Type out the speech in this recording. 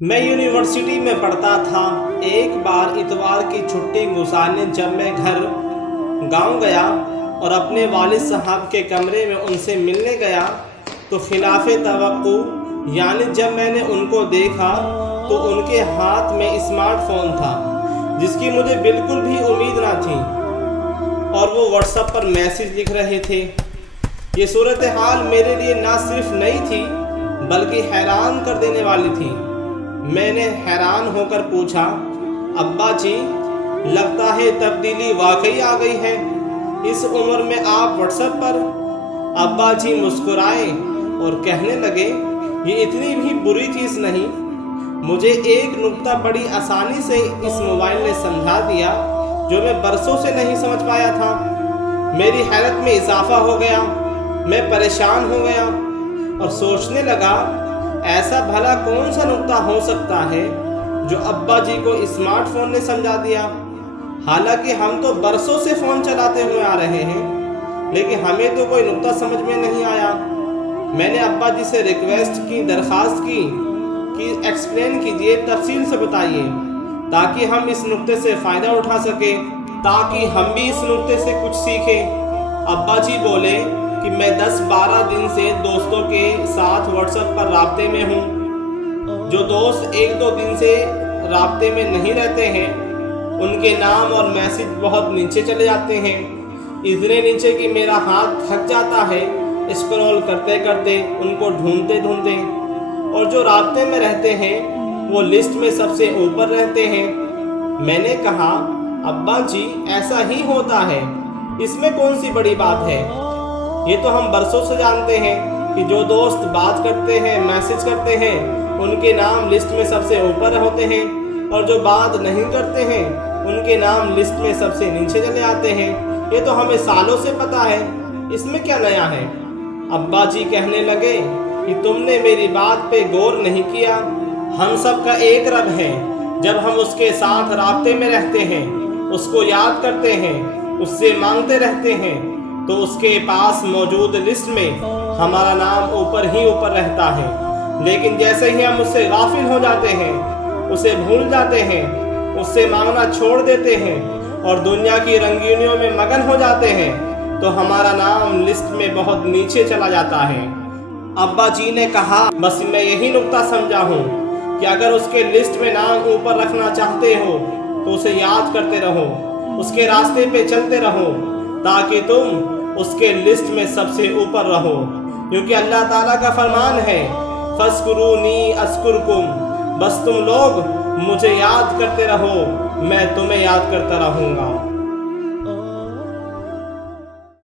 میں یونیورسٹی میں پڑھتا تھا۔ ایک بار اتوار کی چھٹی گزارنے جب میں گھر گاؤں گیا اور اپنے والد صاحب کے کمرے میں ان سے ملنے گیا تو خلاف توقع یعنی جب میں نے ان کو دیکھا تو ان کے ہاتھ میں اسمارٹ فون تھا جس کی مجھے بالکل بھی امید نہ تھی، اور وہ واٹس ایپ پر میسج لکھ رہے تھے۔ یہ صورتحال میرے لیے نہ صرف نئی تھی بلکہ حیران کر دینے والی تھی۔ میں نے حیران ہو کر پوچھا، ابا جی، لگتا ہے تبدیلی واقعی آ گئی ہے، اس عمر میں آپ واٹس ایپ پر؟ ابا جی مسکرائے اور کہنے لگے، یہ اتنی بھی بری چیز نہیں۔ مجھے ایک نکتہ بڑی آسانی سے اس موبائل نے سمجھا دیا جو میں برسوں سے نہیں سمجھ پایا تھا۔ میری حیرت میں اضافہ ہو گیا، میں پریشان ہو گیا اور سوچنے لگا، ایسا بھلا کون سا نکتہ ہو سکتا ہے جو ابا جی کو اسمارٹ فون نے سمجھا دیا؟ حالانکہ ہم تو برسوں سے فون چلاتے ہوئے آ رہے ہیں، لیکن ہمیں تو کوئی نکتہ سمجھ میں نہیں آیا۔ میں نے ابا جی سے ریکویسٹ کی، درخواست کی کہ ایکسپلین کیجئے، تفصیل سے بتائیے تاکہ ہم اس نکتے سے فائدہ اٹھا سکیں، تاکہ ہم بھی اس نکتے سے کچھ سیکھیں۔ ابا جی بولے کہ میں 10-12 دن سے دوستوں کے ساتھ واٹس ایپ پر رابطے میں ہوں۔ جو دوست 1-2 دن سے رابطے میں نہیں رہتے ہیں ان کے نام اور میسج بہت نیچے چلے جاتے ہیں، اتنے نیچے کہ میرا ہاتھ تھک جاتا ہے اسکرول کرتے کرتے، ان کو ڈھونڈتے ڈھونڈتے۔ اور جو رابطے میں رہتے ہیں وہ لسٹ میں سب سے اوپر رہتے ہیں۔ میں نے کہا، ابا جی ایسا ہی ہوتا ہے، اس میں کون سی بڑی بات ہے؟ یہ تو ہم برسوں سے جانتے ہیں کہ جو دوست بات کرتے ہیں، میسج کرتے ہیں، ان کے نام لسٹ میں سب سے اوپر ہوتے ہیں، اور جو بات نہیں کرتے ہیں ان کے نام لسٹ میں سب سے نیچے چلے آتے ہیں۔ یہ تو ہمیں سالوں سے پتا ہے، اس میں کیا نیا ہے؟ ابا جی کہنے لگے کہ تم نے میری بات پہ غور نہیں کیا۔ ہم سب کا ایک رب ہے۔ جب ہم اس کے ساتھ رابطے میں رہتے ہیں، اس کو یاد کرتے ہیں، اس سے مانگتے رہتے ہیں، تو اس کے پاس موجود لسٹ میں ہمارا نام اوپر ہی اوپر رہتا ہے۔ لیکن جیسے ہی ہم اس سے غافل ہو جاتے ہیں، اسے بھول جاتے ہیں، اس سے مانگنا چھوڑ دیتے ہیں اور دنیا کی رنگینیوں میں مگن ہو جاتے ہیں تو ہمارا نام لسٹ میں بہت نیچے چلا جاتا ہے۔ ابا جی نے کہا، بس میں یہی نکتہ سمجھا ہوں کہ اگر اس کے لسٹ میں نام اوپر رکھنا چاہتے ہو تو اسے یاد کرتے رہو، اس کے راستے پہ چلتے رہو تاکہ تم اس کے لسٹ میں سب سے اوپر رہو، کیونکہ اللہ تعالیٰ کا فرمان ہے، فَاذْكُرُونِی أَذْكُرْكُم، بس تم لوگ مجھے یاد کرتے رہو، میں تمہیں یاد کرتا رہوں گا۔